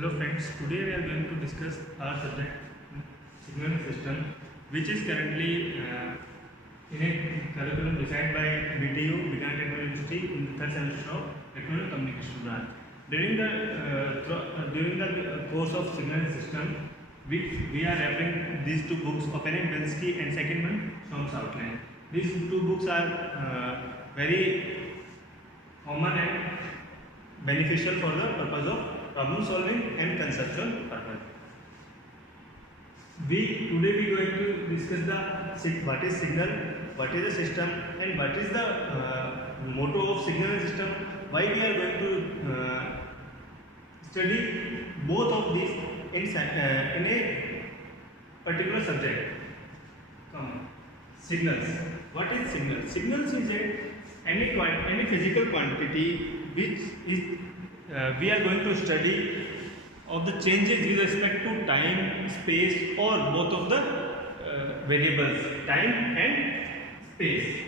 Hello friends, today we are going to discuss our subject signal system, which is currently in a curriculum designed by BTU, Bigyan Technical University, in the third semester of Electronic Communication branch. During the course of signal system, we are referring these two books, Oppenheim, Bensky, and second one, Shom's Outline. These two books are very common and beneficial for the purpose of problem solving and conceptual purpose. Today we are going to discuss what is signal, what is the system, and what is the motto of signal system. Why we are going to study both of these in a particular subject. Signals. What is signal? Signals is any physical quantity which is we are going to study of the changes with respect to time, space, or both of the variables, time and space.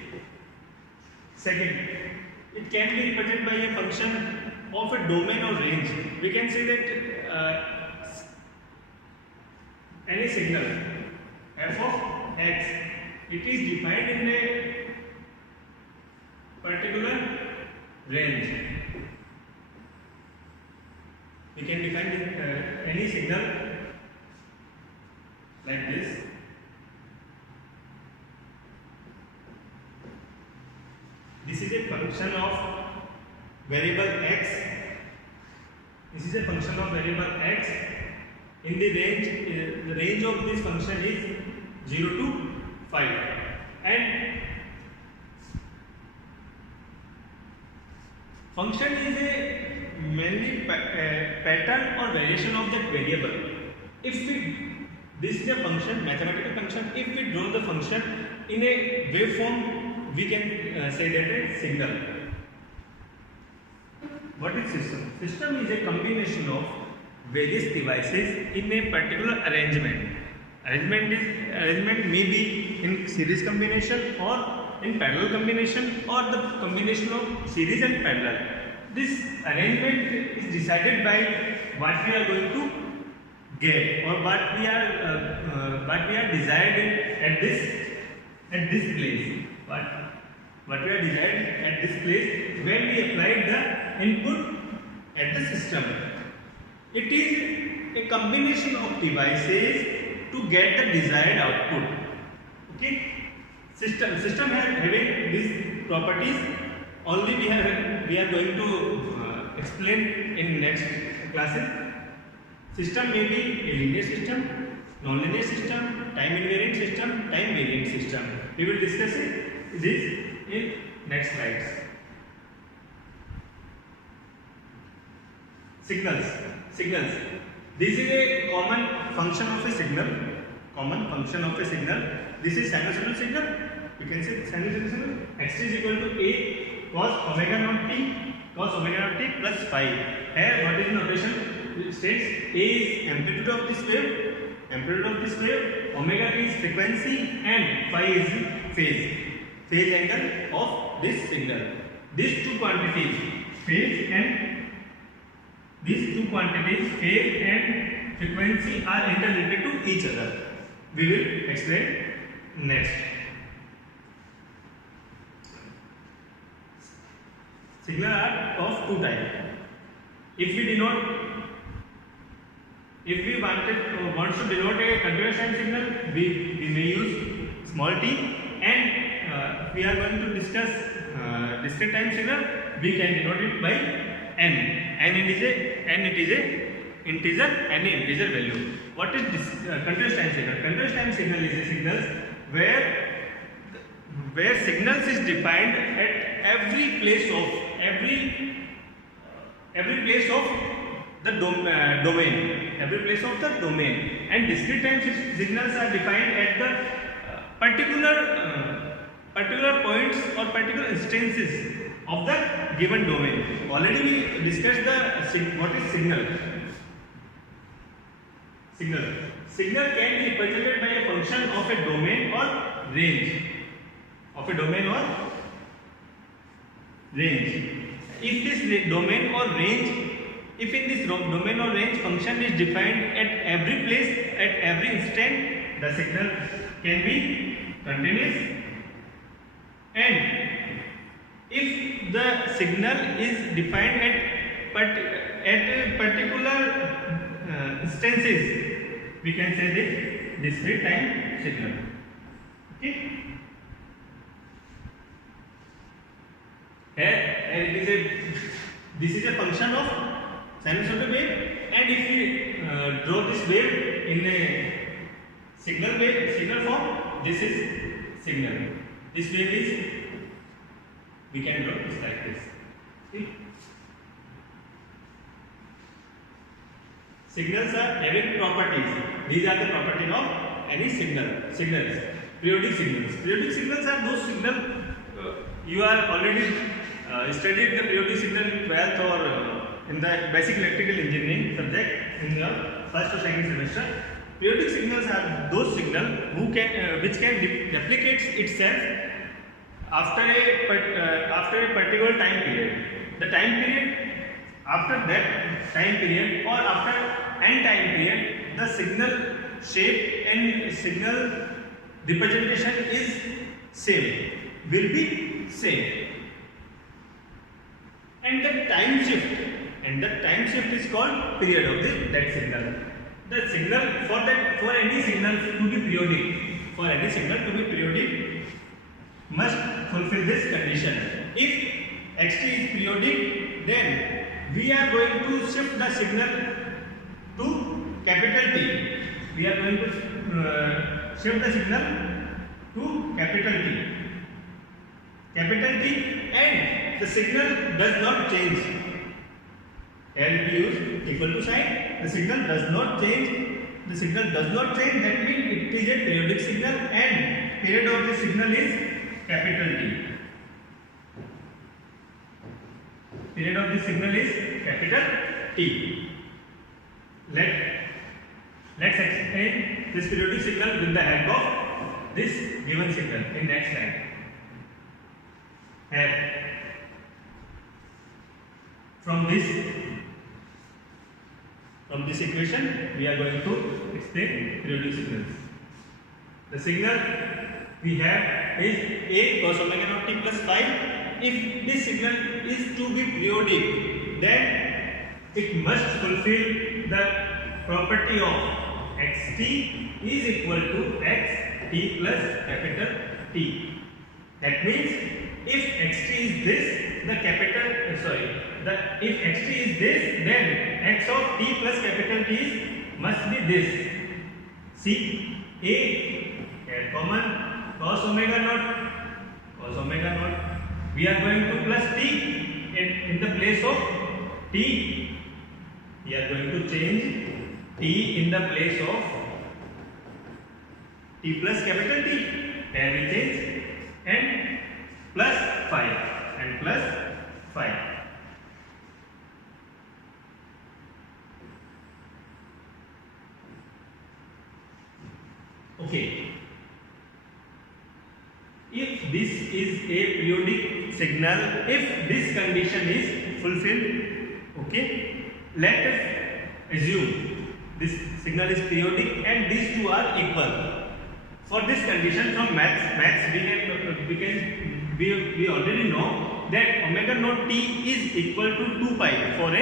Second, it can be represented by a function of a domain or range. We can say that any signal f of x, it is defined in a particular range. We can define any signal like this. This is a function of variable x. This is a function of variable x. In the range of this function is 0 to 5, and function is a mainly pattern or variation of that variable. This is a function, mathematical function. If we draw the function in a waveform, we can say that a signal. What is system? System is a combination of various devices in a particular arrangement. Arrangement may be in series combination or in parallel combination, or the combination of series and parallel. This arrangement is decided by what we are going to get, or what we are desired at this place. What we are desired at this place when we applied the input at the system. It is a combination of devices to get the desired output. Okay. System having these properties. Only we are going to explain in next classes. System may be a linear system, non-linear system, time invariant system, time variant system. We will discuss this in next slides. Signals. This is a common function of a signal. This is sinusoidal signal. You can say sinusoidal signal. X is equal to A cos omega naught t plus phi. Here what is the notation? It states A is amplitude of this wave, omega t is frequency, and phi is phase angle of this signal. These two quantities, phase and frequency, are interrelated to each other. We will explain next. Signal are of two types. If we want to denote a continuous time signal, we may use small t, and we are going to discuss discrete time signal. We can denote it by n. It is a integer value. What is this continuous time signal? Continuous time signal is a signal where signals is defined at every place of the domain, and discrete time signals are defined at the particular points or particular instances of the given domain. Already we discussed what is signal. Signal can be represented by a function of a domain or range. If this domain or range if in this domain or range function is defined at every place at every instant, the signal can be continuous. And if the signal is defined at particular instances, we can say this discrete time signal. Okay. This is a function of sinusoidal wave, and if we draw this wave in a signal form, this is signal. This wave is, we can draw this like this. See? Signals are having properties. These are the properties of any signals. Periodic signals. Periodic signals are those signals you are already studied the periodic signal in 12th or in the basic electrical engineering subject in the first or second semester. Periodic signals are those signals which can replicate itself after a particular time period. The time period, after that time period or after n time period, the signal shape and signal representation is same, will be same. And the time shift is called period of that signal. The signal for any signal to be periodic, must fulfill this condition. If xt is periodic, then we are going to shift the signal to capital T. We are going to shift the signal to capital T. And the signal does not change. Here we use equal to sign. The signal does not change. That means it is a periodic signal, and period of the signal is capital T. Period of the signal is capital T. Let's explain this periodic signal with the help of this given signal in next slide. From this equation, we are going to explain periodic signals. The signal we have is A cos omega naught t plus phi. If this signal is to be periodic, then it must fulfill the property of xt is equal to xt plus capital T. That means if xt is this, if xt is this, then x of t plus capital T must be this. See, A common cos omega naught. We are going to plus t in the place of t. We are going to change t in the place of t plus capital T. Here we change and plus 5. Okay. If this is a periodic signal, if this condition is fulfilled, okay, let us assume this signal is periodic and these two are equal. For this condition from maths we already know that omega naught t is equal to 2 pi for a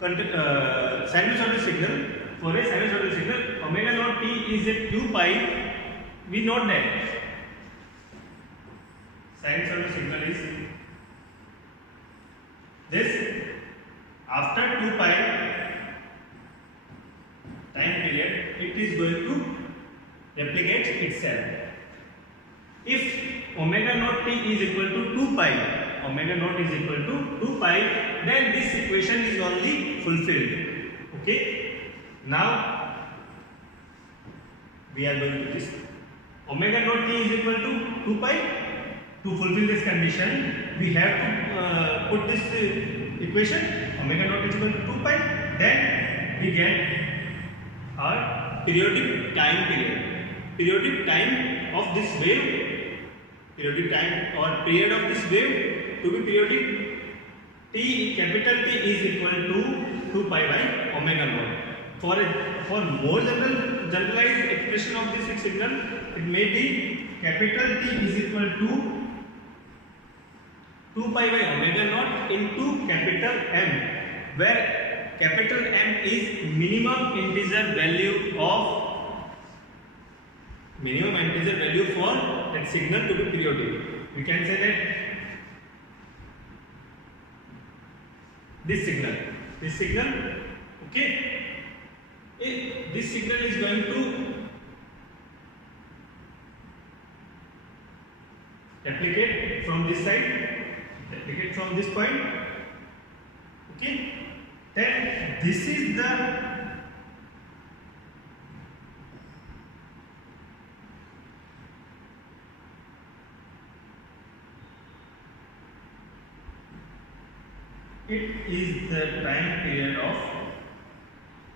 sinusoidal signal. For a sinusoidal signal, omega naught t is a 2 pi. We know that sinusoidal signal is this. After 2 pi time period, it is going to replicate itself. If omega naught t is equal to 2 pi, then this equation is only fulfilled. Okay. Now we are going to this omega naught t is equal to 2 pi. To fulfill this condition, we have to put this equation omega naught is equal to 2 pi. Then we get our periodic time period. Periodic time of this wave, periodic time or period of this wave to be periodic capital T is equal to 2 pi by omega naught. For more generalized expression of this signal, it may be capital T is equal to 2 pi by omega naught into capital M, where capital M is minimum integer value for that signal to be periodic. We can say that this signal, okay, this signal is going to replicate from this side, replicate from this point, okay. Then this is the time period of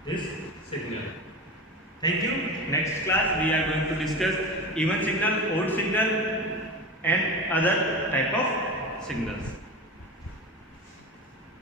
this signal. Thank you. Next class we are going to discuss even signal, odd signal and other type of signals.